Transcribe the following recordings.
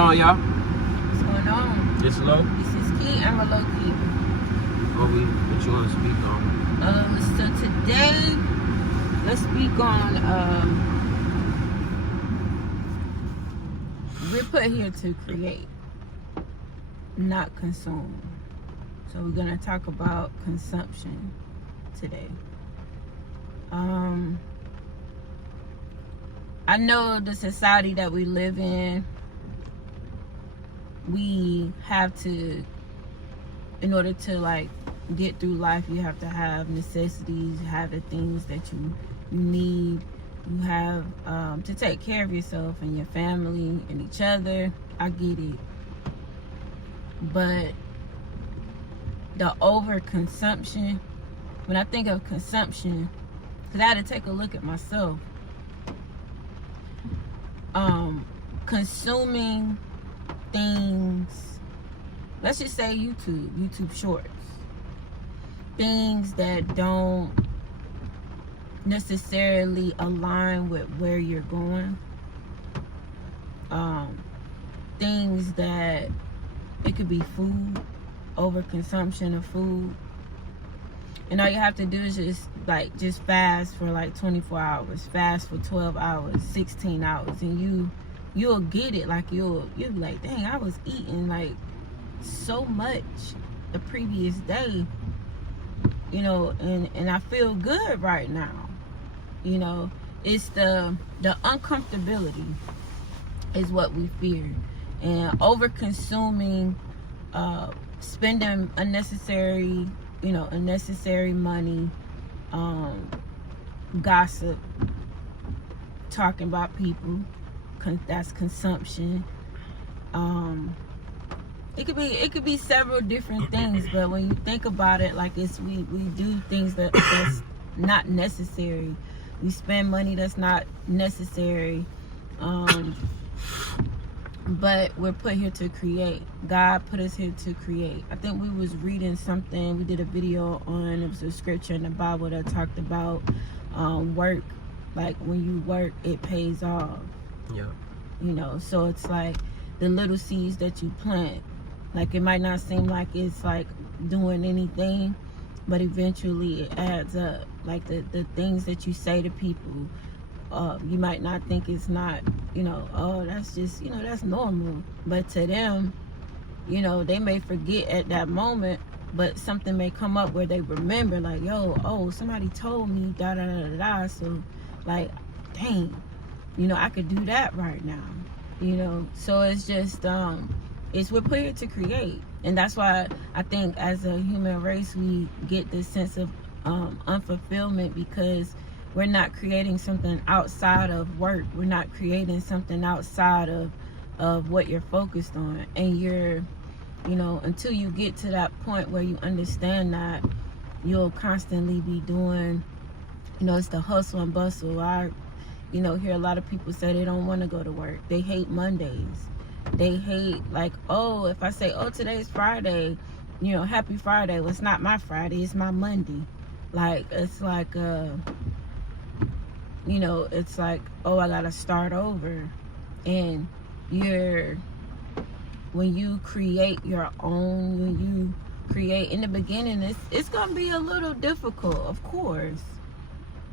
on, y'all? What's going on? This is Lo. This is Key. I'm a Lo&Kee. What you want to speak on? So today, let's speak on, we're put here to create, not consume. So we're going to talk about consumption today. I know the society that we live in, we have to, in order to like get through life, you have to have necessities, you have the things that you need, you have to take care of yourself and your family and each other. I get it. But the overconsumption, when I think of consumption, because I had to take a look at myself, consuming things, let's just say YouTube shorts, things that don't necessarily align with where you're going, things that, it could be food, overconsumption of food, and all you have to do is just fast for like 24 hours, fast for 12 hours, 16 hours, and you'll get it. Like you'll be like, dang, I was eating like so much the previous day, you know, and I feel good right now. You know, it's the uncomfortability is what we fear, and over consuming, spending unnecessary money, gossip, talking about people, that's consumption. It could be several different things, but when you think about it, like we do things that's not necessary. We spend money that's not necessary. But we're put here to create. God put us here to create. I think we was reading something. We did a video on, it was a scripture in the Bible that talked about work. Like when you work, it pays off. Yeah. You know, so it's like the little seeds that you plant. Like it might not seem like it's like doing anything, but eventually it adds up. Like the things that you say to people, you might not think it's not, you know, oh, that's just, you know, that's normal. But to them, you know, they may forget at that moment, but something may come up where they remember, like, yo, oh, somebody told me, da da da da. So, like, dang, you know, I could do that right now, you know. So it's just, we're put here to create. And that's why I think as a human race, we get this sense of unfulfillment, because we're not creating something outside of work. We're not creating something outside of what you're focused on. And you're, you know, until you get to that point where you understand that, you'll constantly be doing, you know, it's the hustle and bustle. I, you know, hear a lot of people say they don't want to go to work. They hate Mondays. They hate, like, oh, if I say, oh, today's Friday, you know, happy Friday. Well, it's not my Friday, it's my Monday. Like, it's like, you know, it's like, oh, I gotta start over. And when you create your own, when you create in the beginning, it's gonna be a little difficult, of course.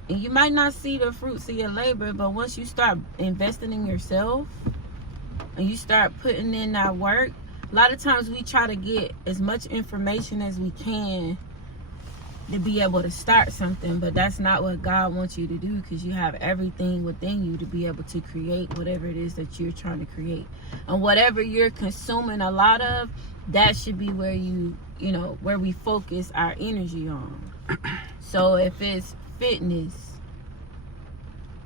And you might not see the fruits of your labor, but once you start investing in yourself and you start putting in that work, a lot of times we try to get as much information as we can to be able to start something, but that's not what God wants you to do, because you have everything within you to be able to create whatever it is that you're trying to create. And whatever you're consuming a lot of, that should be where you know, where we focus our energy on. So if it's fitness,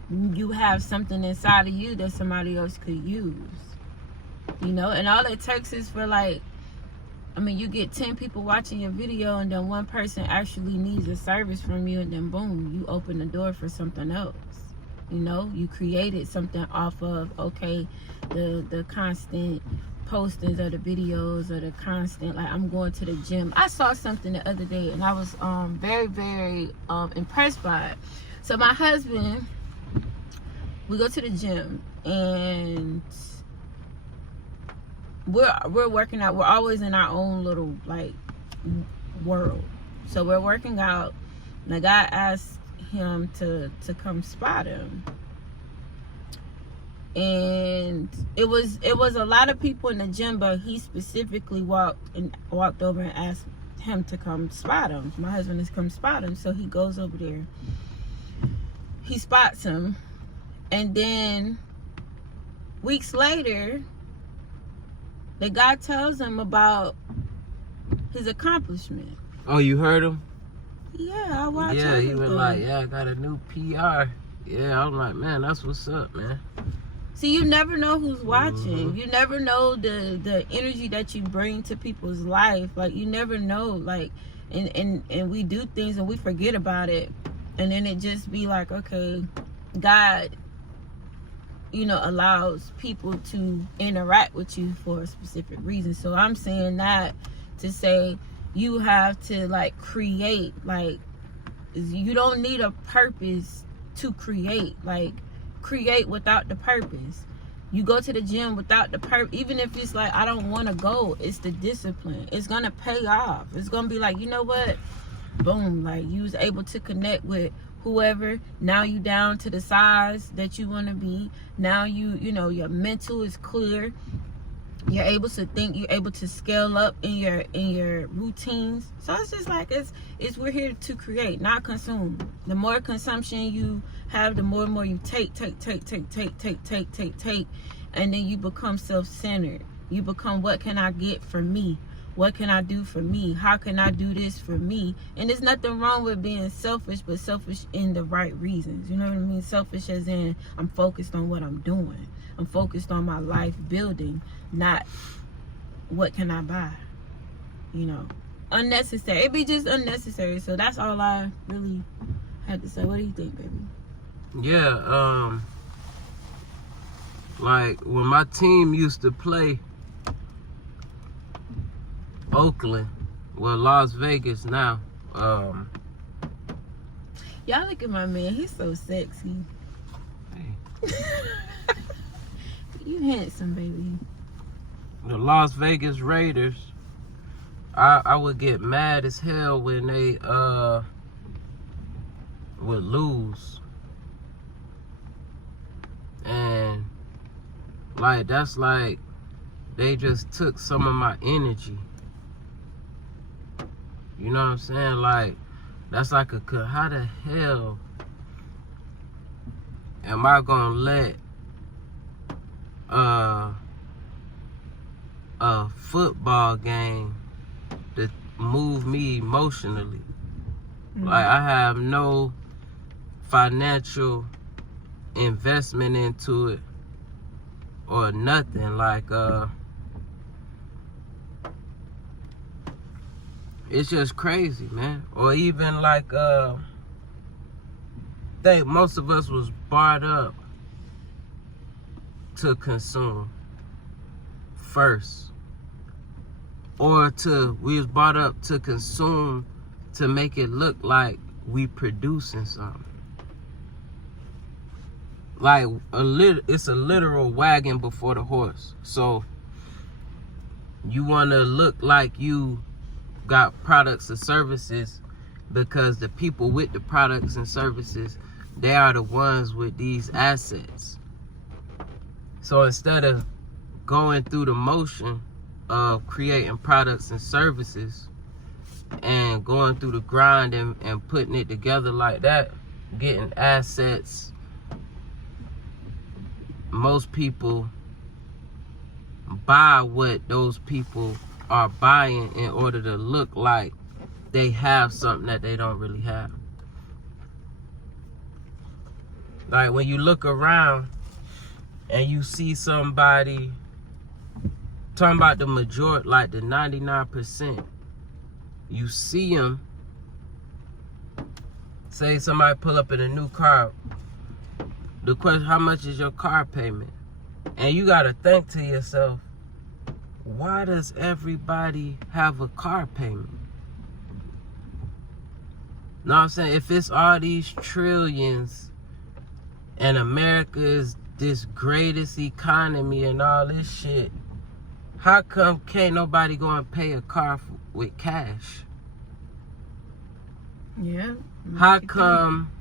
you have something inside of you that somebody else could use, you know. And all it takes is for, like, I mean, you get 10 people watching your video, and then one person actually needs a service from you, and then boom, you open the door for something else. You know, you created something off of, okay, the constant postings or the videos or the constant, like, I'm going to the gym. I saw something the other day, and I was very, very impressed by it. So my husband, we go to the gym, and we're working out. We're always in our own little like world. So we're working out. The guy asked him to come spot him, and it was a lot of people in the gym, but he specifically walked over and asked him to come spot him. My husband is come spot him, so he goes over there. He spots him, and then weeks later, the guy tells him about his accomplishment. Oh, you heard him? Yeah, I watched Yeah, everything. he was like, yeah, I got a new PR. Yeah, I'm like, man, that's what's up, man. See, you never know who's watching. Mm-hmm. You never know the energy that you bring to people's life. Like, you never know. Like, and we do things and we forget about it. And then it just be like, okay, God, you know, allows people to interact with you for a specific reason. So I'm saying that to say you have to like create, like you don't need a purpose to create. Like, create without the purpose. You go to the gym without the purpose, even if it's like I don't want to go, it's the discipline. It's gonna pay off. It's gonna be like, you know what, boom, like you was able to connect with whoever. Now you down to the size that you want to be. Now you know your mental is clear. You're able to think. You're able to scale up in your routines. So it's just like it's we're here to create, not consume. The more consumption you have, the more and more you take, and then you become self-centered. You become, what can I get for me? What can I do for me? How can I do this for me? And there's nothing wrong with being selfish, but selfish in the right reasons. You know what I mean? Selfish as in I'm focused on what I'm doing. I'm focused on my life building, not what can I buy. You know, unnecessary. It be just unnecessary. So that's all I really had to say. What do you think, baby? Yeah, like when my team used to play Oakland, well, Las Vegas now. Y'all look at my man. He's so sexy. Hey. You handsome, baby. The Las Vegas Raiders, I would get mad as hell when they would lose. And like that's like they just took some of my energy. You know what I'm saying? Like that's like how the hell am I gonna let a football game that move me emotionally? Mm-hmm. Like I have no financial investment into it or nothing. Like it's just crazy, man. Or even like I think most of us was brought up to consume first, or we was brought up to consume to make it look like we producing something. Like it's a literal wagon before the horse. So you want to look like you got products or services because the people with the products and services, they are the ones with these assets. So instead of going through the motion of creating products and services and going through the grind and putting it together like that, getting assets, most people buy what those people are buying in order to look like they have something that they don't really have. Like when you look around and you see somebody, talking about the majority, like the 99%, you see them, say somebody pull up in a new car, the question, how much is your car payment? And you gotta think to yourself, why does everybody have a car payment? Know what I'm saying? If it's all these trillions and America is this greatest economy and all this shit, how come can't nobody go and pay a car with cash? Yeah. How come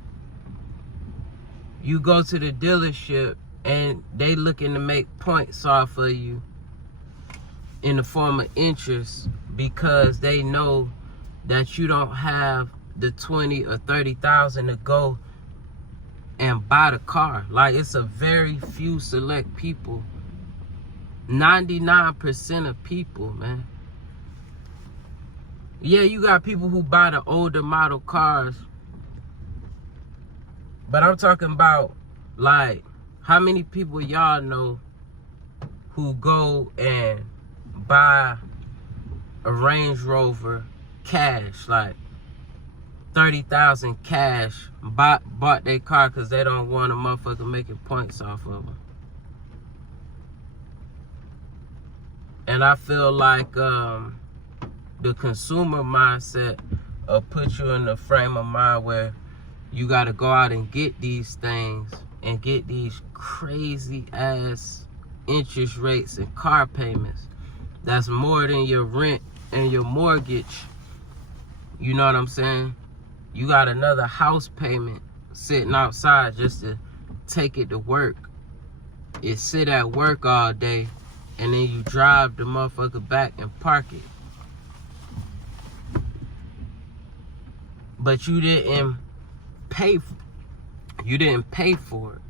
you go to the dealership and they looking to make points off of you in the form of interest because they know that you don't have the 20 or 30,000 to go and buy the car? Like, it's a very few select people. 99% of people, man. Yeah, you got people who buy the older model cars, but I'm talking about, like, how many people y'all know who go and buy a Range Rover cash, like 30,000 cash, bought their car because they don't want a motherfucker making points off of them? And I feel like the consumer mindset will put you in the frame of mind where you got to go out and get these things and get these crazy ass interest rates and car payments that's more than your rent and your mortgage. You know what I'm saying? You got another house payment sitting outside just to take it to work. It sit at work all day, and then you drive the motherfucker back and park it. But you didn't pay for it.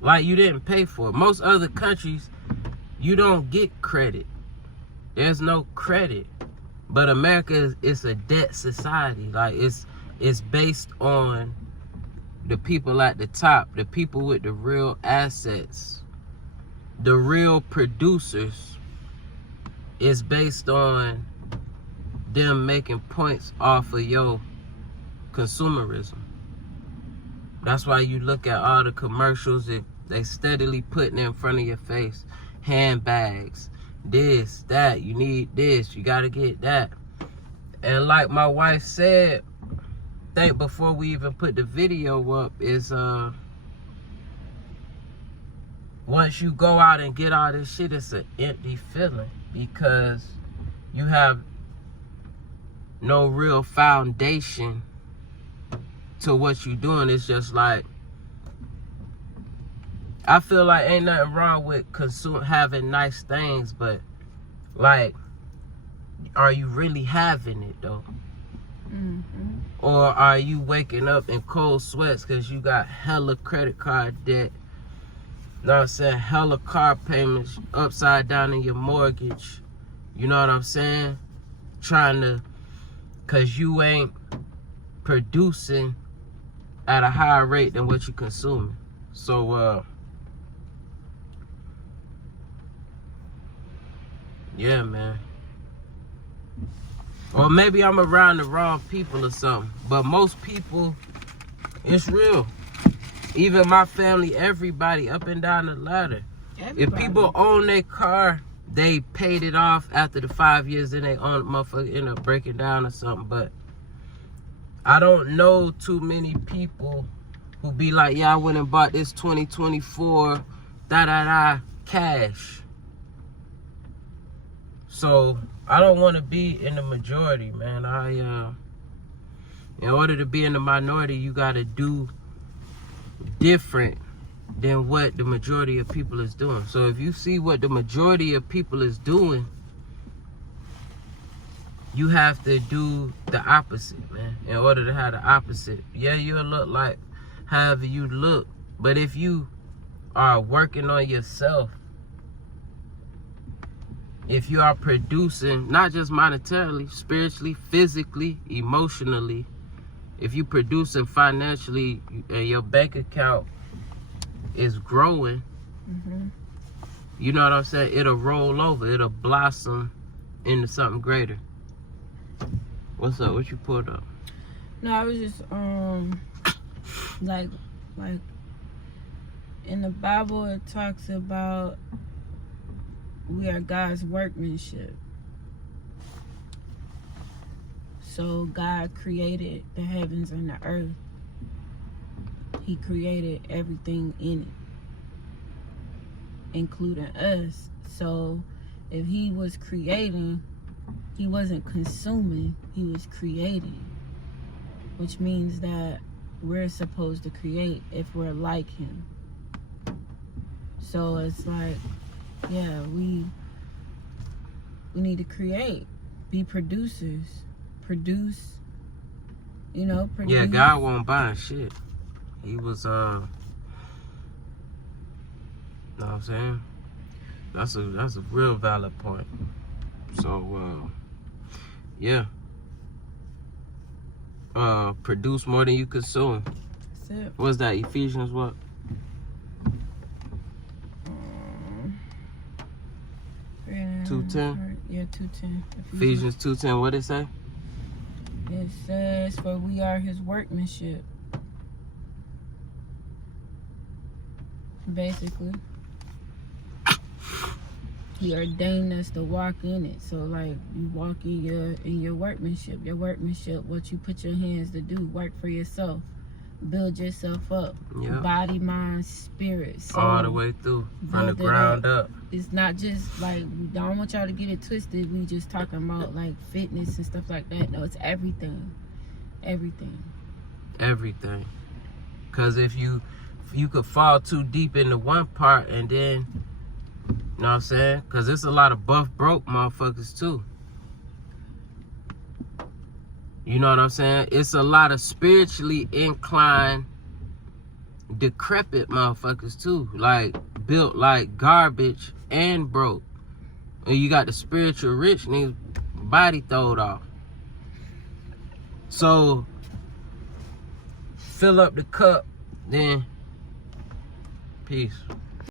Like, you didn't pay for it. Most other countries, you don't get credit. There's no credit. But America is a debt society. Like, it's based on the people at the top, the people with the real assets, the real producers. It's based on them making points off of your consumerism. That's why you look at all the commercials that they steadily putting in front of your face. Handbags, this, that, you need this, you gotta get that. And like my wife said, I think before we even put the video up, is once you go out and get all this shit, it's an empty feeling because you have no real foundation to what you doing. It's just like, I feel like ain't nothing wrong with having nice things, but like, are you really having it though? Mm-hmm. Or are you waking up in cold sweats because you got hella credit card debt? You know what I'm saying? Hella car payments upside down in your mortgage. You know what I'm saying? Cause you ain't producing at a higher rate than what you consuming. So yeah, man. Or maybe I'm around the wrong people or something. But most people, it's real. Even my family, everybody up and down the ladder. Everybody. If people own their car, they paid it off after the 5 years, then they own motherfucker end up breaking down or something. But I don't know too many people who be like, yeah, I went and bought this 2024 cash. So I don't want to be in the majority, man. In order to be in the minority, you got to do different than what the majority of people is doing. So if you see what the majority of people is doing, you have to do the opposite, man, in order to have the opposite. Yeah, you'll look like however you look, but if you are working on yourself, if you are producing, not just monetarily, spiritually, physically, emotionally, if you producing financially and your bank account is growing, you know what I'm saying? It'll roll over. It'll blossom into something greater. What's up? What you pulled up? No, I was just like in the Bible it talks about we are God's workmanship. So God created the heavens and the earth. He created everything in it, including us. So If he was creating, he wasn't consuming, he was creating. Which means that we're supposed to create if we're like him. So it's like, yeah, we need to create, be producers, produce. Produce. Yeah, God won't buy shit. He was know what I'm saying? That's a real valid point. So yeah. Produce more than you consume. That's it. What's that? Ephesians what? Yeah, 2:10? Yeah, 2:10. Ephesians 2:10, what it say? It says, for we are his workmanship. Basically. He ordained us to walk in it. So like you walk in your workmanship. Your workmanship, what you put your hands to do, work for yourself. Build yourself up. Yeah. Body, mind, spirit, soul. All the way through. From the ground up. It's not just like, I don't want y'all to get it twisted. We just talking about like fitness and stuff like that. No, it's everything. Everything. Everything. Cause if you could fall too deep into one part and then, you know what I'm saying? Cause there's a lot of buff broke motherfuckers too. You know what I'm saying? It's a lot of spiritually inclined, decrepit motherfuckers too. Like, built like garbage and broke. And you got the spiritual rich niggas, body throwed off. So, fill up the cup, then peace.